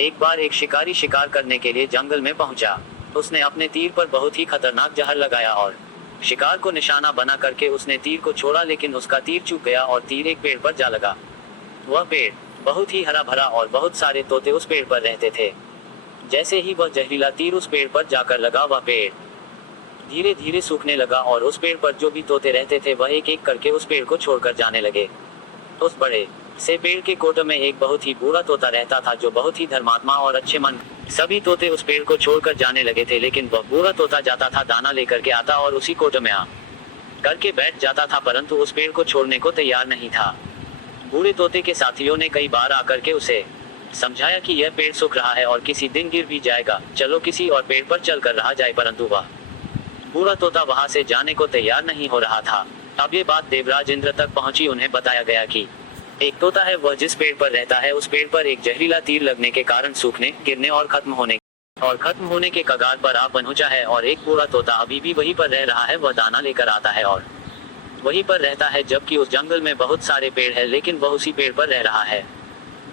एक बार एक शिकारी शिकार करने के लिए जंगल में पहुंचा। उसने अपने तीर पर बहुत ही खतरनाक जहर लगाया और शिकार को निशाना बना करके उसने तीर को छोड़ा, लेकिन उसका तीर चूक गया और तीर एक पेड़ पर जा लगा। वह पेड़ बहुत ही हरा भरा और बहुत सारे तोते उस पेड़ पर रहते थे। जैसे ही वह जहरीला तीर उस पेड़ पर जाकर लगा, वह पेड़ धीरे धीरे सूखने लगा और उस पेड़ पर जो भी तोते रहते थे वह एक एक करके उस पेड़ को छोड़कर जाने लगे। उस बड़े से पेड़ के कोट में एक बहुत ही बूढ़ा तोता रहता था जो बहुत ही धर्मात्मा और अच्छे मन। सभी तोते उस पेड़ को छोड़कर जाने लगे थे, लेकिन वह बूढ़ा तोता जाता था, दाना लेकर के आता और उसी कोट में आ करके बैठ जाता था, परंतु उस पेड़ को छोड़ने को तैयार नहीं था। बूढ़े तोते के साथियों ने कई बार आकर के उसे समझाया कि यह पेड़ सूख रहा है और किसी दिन गिर भी जाएगा, चलो किसी और पेड़ पर चल कर रहा जाए, परंतु वह बूढ़ा तोता वहां से जाने को तैयार नहीं हो रहा था। अब ये बात देवराज इंद्र तक पहुंची। उन्हें बताया गया कि एक तोता है, वह जिस पेड़ पर रहता है उस पेड़ पर एक जहरीला तीर लगने के कारण सूखने, गिरने और खत्म होने के कगार पर आ पहुंचा है। और एक बूढ़ा तोता अभी भी वहीं पर रह रहा है, वह दाना लेकर आता है और वहीं पर रहता है, जबकि उस जंगल में बहुत सारे पेड़ है, लेकिन वह उसी पेड़ पर रह रहा है।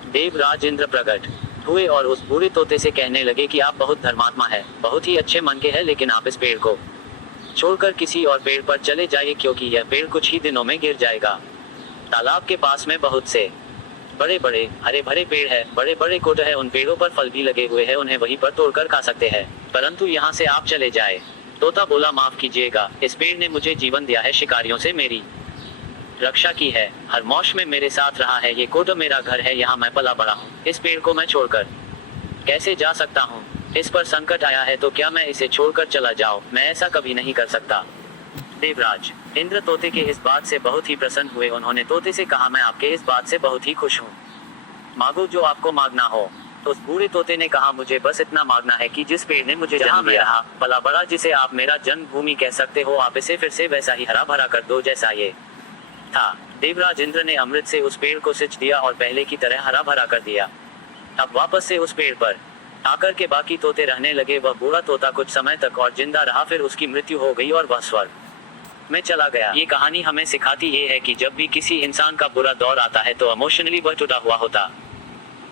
देवराज इंद्र प्रकट हुए और उस बूढ़े तोते से कहने लगे कि आप बहुत धर्मात्मा है, बहुत ही अच्छे मन के हैं, लेकिन आप इस पेड़ को छोड़कर किसी और पेड़ पर चले जाइए, क्योंकि यह पेड़ कुछ ही दिनों में गिर जाएगा। तालाब के पास में बहुत से बड़े बड़े हरे भरे पेड़ है, बड़े बड़े कोट है, उन पेड़ों पर फल भी लगे हुए हैं, उन्हें वहीं पर तोड़कर खा सकते हैं, परंतु यहाँ से आप चले जाए। तोता बोला, माफ कीजिएगा, इस पेड़ ने मुझे जीवन दिया है, शिकारियों से मेरी रक्षा की है, हर मौसम में मेरे साथ रहा है, ये कोट मेरा घर है, यहाँ मैं पला बड़ा हूँ, इस पेड़ को मैं छोड़कर कैसे जा सकता हूँ? इस पर संकट आया है तो क्या मैं इसे छोड़कर चला जाऊँ? मैं ऐसा कभी नहीं कर सकता। देवराज इंद्र तोते के इस बात से बहुत ही प्रसन्न हुए। उन्होंने तोते से कहा, मैं आपके इस बात से बहुत ही खुश हूँ, मांगो जो आपको मांगना हो। तो उस बूढ़े तोते ने कहा, मुझे बस इतना मांगना है कि जिस पेड़ ने मुझे जन्म दिया, पला बड़ा, जिसे आप मेरा जन्मभूमि कह सकते हो, आप इसे फिर से वैसा ही हरा भरा कर दो जैसा ये था। देवराज इंद्र ने अमृत से उस पेड़ को सिंच दिया और पहले की तरह हरा भरा कर दिया। अब वापस से उस पेड़ पर आकर के बाकी तोते रहने लगे। वह बूढ़ा तोता कुछ समय तक और जिंदा रहा, फिर उसकी मृत्यु हो गई और वह स्वर्ग में चला गया। ये कहानी हमें सिखाती ये है कि जब भी किसी इंसान का बुरा दौर आता है तो इमोशनली वह टूटा हुआ होता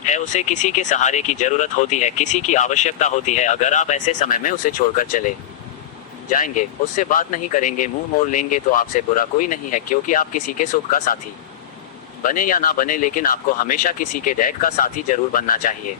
है, उसे किसी के सहारे की जरूरत होती है, किसी की आवश्यकता होती है। अगर आप ऐसे समय में उसे छोड़कर चले जाएंगे, उससे बात नहीं करेंगे, मुंह मोड़ लेंगे, तो आपसे बुरा कोई नहीं है, क्योंकि आप किसी के सुख का साथी बने या ना बने, लेकिन आपको हमेशा किसी के डैड का साथी जरूर बनना चाहिए।